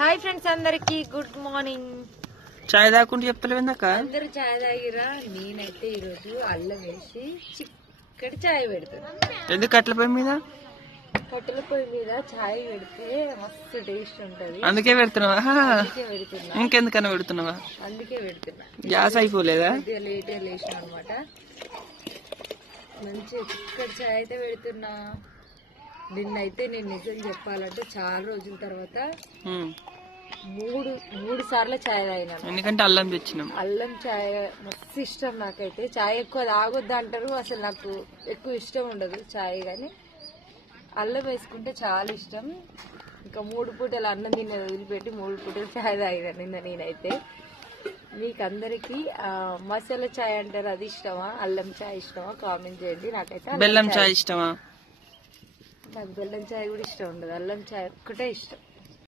Hi friends అందరికి good morning. చాయ్ తాగుకుంటూ చెప్తలేదాక అందరు చాయ్ తాగిరా? నేనైతే ఈరోజు అల్లం వేసి చిక్కటి చాయ్ పెడుతున్నా. ఎందుకు కట్టెల పొయ్యి మీద? కట్టెల పొయ్యి మీద చాయ్ పెడితే మస్తు టేస్ట్ ఉంటది. అందుకే పెడుతున్నావా? అందుకే పెడుతున్నా. ఇంకెందుకన్నా పెడుతున్నావా? అందుకే పెడుతున్నా. గ్యాస్ అయిపోలేదా? లేట్ లేచిన అనమాట. మంచి చిక్కటి చాయ్ అయితే పెడుతున్నా. నిన్నైతే నేను నిజం చెప్పాలంటే చాలా రోజుల తర్వాత మూడు సార్లు చాయ్ తాగినాను. ఎందుకంటే అల్లం తెచ్చినాం. అల్లం చాయ్ మస్తు ఇష్టం నాకైతే. చాయ్ ఎక్కువ తాగొద్దు అంటారు, అసలు నాకు ఎక్కువ ఇష్టం ఉండదు చాయ్, కానీ అల్లం వేసుకుంటే చాలా ఇష్టం. ఇంకా 3 పూటలు అన్నం తినేది వదిలిపెట్టి 3 పూటలు చాయ్ తాగినా నిన్న నేనైతే. మీకు అందరికి మసాలా చాయ్ అంటారు, అది ఇష్టమా? అల్లం చాయ్ ఇష్టమా? కామెంట్ చేయండి. నాకైతే బెల్లం చాయ్ ఇష్టమా? నాకు బెల్లం చాయ్ కూడా ఇష్టం ఉండదు, అల్లం చాయ్ ఒక్కటే ఇష్టం.